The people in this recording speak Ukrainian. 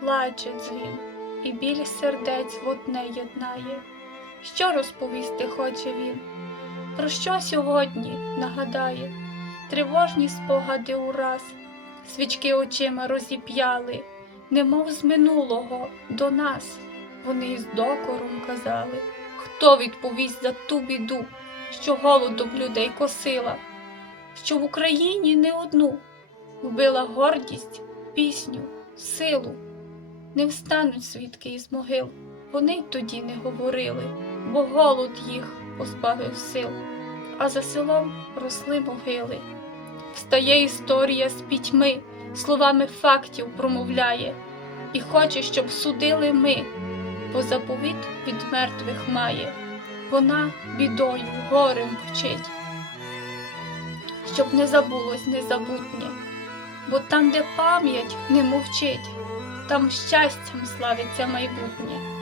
плаче дзвін, і біль сердець в одне єднає. Що розповісти хоче він? Про що сьогодні нагадає? Тривожні спогади ураз, свічки очима розіп'яли, немов з минулого до нас. Вони із докором казали, хто відповість за ту біду, що голодом людей косила, що в Україні не одну вбила гордість, пісню, силу. Не встануть свідки із могил, вони й тоді не говорили, бо голод їх позбавив сил, а за селом росли могили. Встає історія з пітьми, словами фактів промовляє, і хоче, щоб судили ми, бо заповіт від мертвих має, вона бідою, горем вчить, щоб не забулось незабутнє, бо там, де пам'ять не мовчить, там щастям славиться майбутнє.